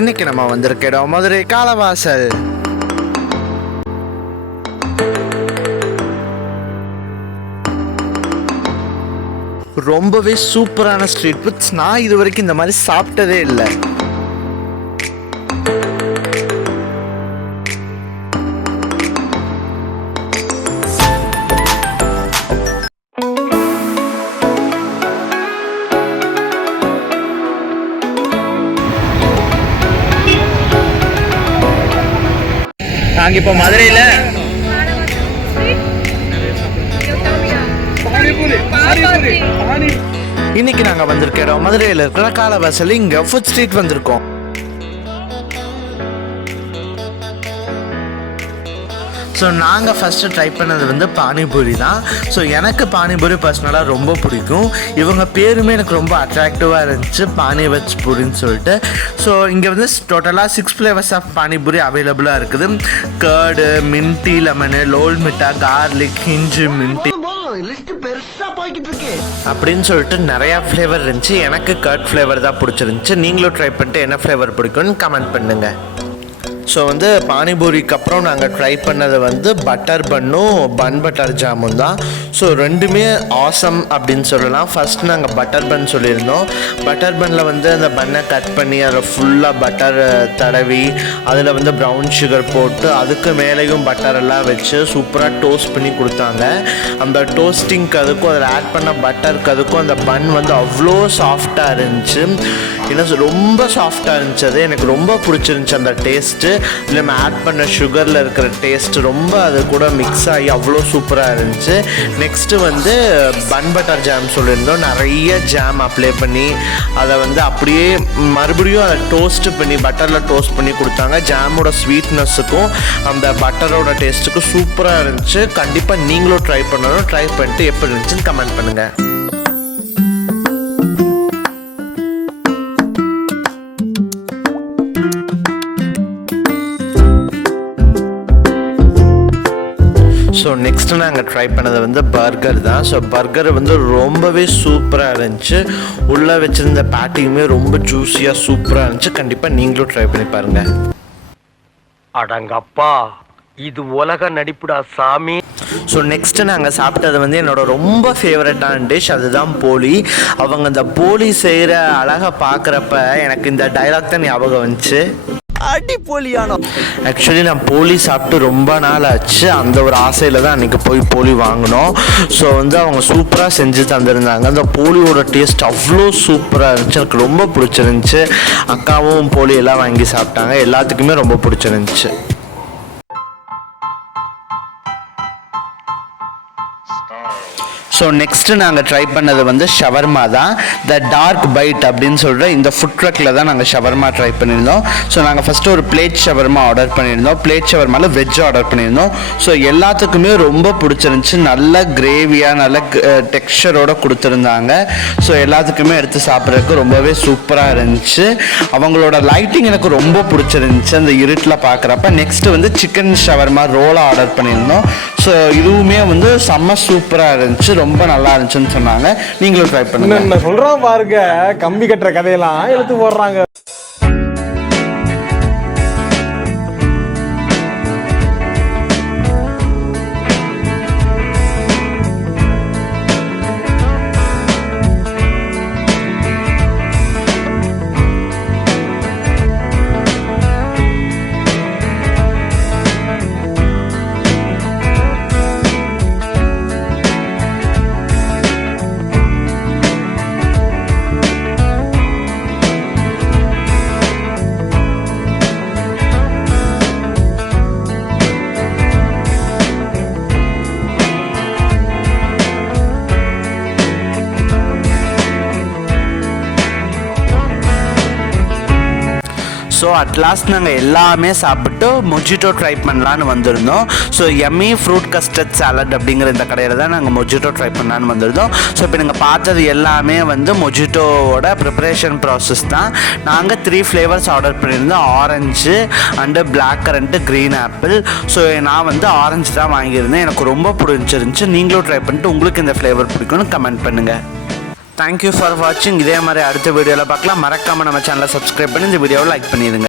இன்னைக்கு நம்ம வந்திருக்க இடம் மதுரை காலவாசல். ரொம்பவே சூப்பரான ஸ்ட்ரீட் ஃபுட்ஸ். நான் இது வரைக்கும் இந்த மாதிரி சாப்பிட்டதே இல்லை. நாங்கள் இப்போ மதுரையில் இன்னைக்கு நாங்கள் வந்திருக்க இடம் மதுரையில் இருக்கிற காலவாசல். இங்கே ஃபுட் ஸ்ட்ரீட் வந்திருக்கோம். ஸோ நாங்கள் ஃபஸ்ட்டு ட்ரை பண்ணது வந்து பானிபூரி தான். ஸோ எனக்கு பானிபூரி பர்சனலாக ரொம்ப பிடிக்கும். இவங்க பேருமே எனக்கு ரொம்ப அட்ராக்டிவாக இருந்துச்சு, பானி வெஜ் பூரின்னு சொல்லிட்டு. ஸோ இங்கே வந்து டோட்டலாக 6 ஃப்ளேவர்ஸ் ஆஃப் பானிபூரி அவைலபிளாக இருக்குது. கர்டு, மின்ட்டி லெமனு, லோல் மிட்டா, கார்லிக், ஹிஞ்சு, மின்ட்டி அப்படின்னு சொல்லிட்டு நிறையா ஃப்ளேவர் இருந்துச்சு. எனக்கு கர்ட் ஃப்ளேவர் தான் பிடிச்சிருந்துச்சு. நீங்களும் ட்ரை பண்ணிட்டு என்ன ஃப்ளேவர் பிடிக்கும்னு கமெண்ட் பண்ணுங்கள். ஸோ வந்து பானிபூரிக்கு அப்புறம் நாங்கள் ட்ரை பண்ணது வந்து பட்டர் பன்னும் பட்டர் ஜாமுன் தான். ஸோ ரெண்டுமே ஆசம் அப்படின்னு சொல்லலாம். ஃபஸ்ட் நாங்கள் பட்டர் பன் சொல்லியிருந்தோம். பட்டர் பன்னில் வந்து அந்த பன்னை கட் பண்ணி அதில் ஃபுல்லாக பட்டர் தடவி அதில் வந்து ப்ரௌன் சுகர் போட்டு அதுக்கு மேலேயும் பட்டர் எல்லாம் வச்சு சூப்பராக டோஸ்ட் பண்ணி கொடுத்தாங்க. அந்த டோஸ்டிங்க்கு அதுக்கும் அதில் ஆட் பண்ண பட்டருக்கு அதுக்கும் அந்த பன் வந்து அவ்வளோ சாஃப்டாக இருந்துச்சு. ஏன்னா ரொம்ப சாஃப்டாக இருந்துச்சு. அது எனக்கு ரொம்ப பிடிச்சிருந்துச்சி அந்த டேஸ்ட்டு. இல்லை நம்ம ஆட் பண்ண சுகரில் இருக்கிற டேஸ்ட் ரொம்ப அது கூட மிக்ஸ் ஆகி அவ்வளோ சூப்பராக இருந்துச்சு. நெக்ஸ்ட்டு வந்து பட்டர் ஜாம் சொல்லியிருந்தோம். நிறைய ஜாம் அப்ளை பண்ணி அதை வந்து அப்படியே மறுபடியும் அதை டோஸ்ட் பண்ணி பட்டரில் டோஸ்ட் பண்ணி கொடுத்தாங்க. ஜாமோட ஸ்வீட்னஸுக்கும் அந்த பட்டரோட டேஸ்ட்டுக்கும் சூப்பராக இருந்துச்சு. கண்டிப்பாக நீங்களும் ட்ரை பண்ணணும். ட்ரை பண்ணிட்டு எப்படி இருந்துச்சுன்னு கமெண்ட் பண்ணுங்கள். ஸோ நெக்ஸ்ட்டு நாங்கள் ட்ரை பண்ணது வந்து பர்கர் தான். ஸோ பர்கர் வந்து ரொம்பவே சூப்பராக இருந்துச்சு. உள்ளே வச்சுருந்த பேட்டிங்குமே ரொம்ப ஜூஸியாக சூப்பராக இருந்துச்சு. கண்டிப்பாக நீங்களும் ட்ரை பண்ணி பாருங்கள். அடங்கப்பா, இது உலக நடிப்புடா சாமி. ஸோ நெக்ஸ்ட்டு நாங்கள் சாப்பிட்டது வந்து என்னோட ரொம்ப ஃபேவரட்டான டிஷ், அதுதான் போலி. அவங்க இந்த போலி செய்கிற அழகை பார்க்குறப்ப எனக்கு இந்த டைலாக் தான் ஞாபகம் வந்துச்சு. அடிப்பொலியானோ. ஆக்சுவலி நான் போலி சாப்பிட்டு ரொம்ப நாள் ஆச்சு. அந்த ஒரு ஆசையில் தான் அன்றைக்கி போய் போலி வாங்கினோம். ஸோ வந்து அவங்க சூப்பராக செஞ்சு தந்துருந்தாங்க. அந்த போலியோட டேஸ்ட் அவ்வளோ சூப்பராக இருந்துச்சு. எனக்கு ரொம்ப பிடிச்சிருந்துச்சி. அக்காவும் போலி எல்லாம் வாங்கி சாப்பிட்டாங்க. எல்லாத்துக்குமே ரொம்ப பிடிச்சிருந்துச்சி. ஸோ நெக்ஸ்ட்டு நாங்கள் ட்ரை பண்ணது வந்து ஷவர்மா தான். த டார்க் பைட் அப்படின்னு சொல்கிற இந்த ஃபுட் ட்ரக்கில் தான் நாங்கள் ஷவர்மா ட்ரை பண்ணியிருந்தோம். ஸோ நாங்கள் ஃபஸ்ட்டு ஒரு பிளேட் ஷவர்மா ஆர்டர் பண்ணியிருந்தோம். பிளேட் ஷவர்மாவில் வெஜ் ஆர்டர் பண்ணியிருந்தோம். ஸோ எல்லாத்துக்குமே ரொம்ப பிடிச்சிருந்துச்சி. நல்ல கிரேவியாக நல்ல டெக்ஸ்சரோடு கொடுத்துருந்தாங்க. ஸோ எல்லாத்துக்குமே எடுத்து சாப்பிட்றதுக்கு ரொம்பவே சூப்பராக இருந்துச்சு. அவங்களோட லைட்டிங் எனக்கு ரொம்ப பிடிச்சிருந்துச்சி அந்த இருட்டில் பார்க்குறப்ப. நெக்ஸ்ட்டு வந்து சிக்கன் ஷவர்மா ரோலாக ஆர்டர் பண்ணியிருந்தோம். ஸோ இதுவுமே வந்து செம்ம சூப்பராக இருந்துச்சு. ரொம்ப நல்லா இருந்துச்சுன்னு சொன்னாங்க. நீங்களும் ட்ரை பண்ணுங்க. சொல்றோம் பாருங்க, கம்பி கட்டுற கதையெல்லாம் எடுத்து போடுறாங்க. ஸோ அட்லாஸ்ட் நாங்கள் எல்லாமே சாப்பிட்டு மொஜிட்டோ ட்ரை பண்ணலான்னு வந்திருந்தோம். So Emmy fruit custard salad அப்படிங்கிற இந்த கடையில் தான் நாங்கள் மொஜிட்டோ ட்ரை பண்ணலான்னு வந்திருந்தோம். ஸோ இப்போ நீங்கள் பார்த்தது எல்லாமே வந்து மொஜிட்டோவோட ப்ரிப்பரேஷன் ப்ராசஸ் தான். நாங்கள் 3 ஃப்ளேவர்ஸ் ஆர்டர் பண்ணியிருந்தோம், orange and black currant, green apple. So நான் வந்து ஆரஞ்சு தான் வாங்கியிருந்தேன். எனக்கு ரொம்ப பிடிச்சிருந்துச்சு. நீங்களும் ட்ரை பண்ணிட்டு உங்களுக்கு இந்த ஃப்ளேவர் பிடிக்கும்னு கமெண்ட் பண்ணுங்கள். தேங்க்யூ ஃபார் வாட்சிங். இதே மாதிரி அடுத்த வீடியோவில் பார்க்கலாம். மறக்காமல் நம்ம சேனலை சப்ஸ்கிரைப் பண்ணி இந்த வீடியோவை லைக் பண்ணிடுங்க.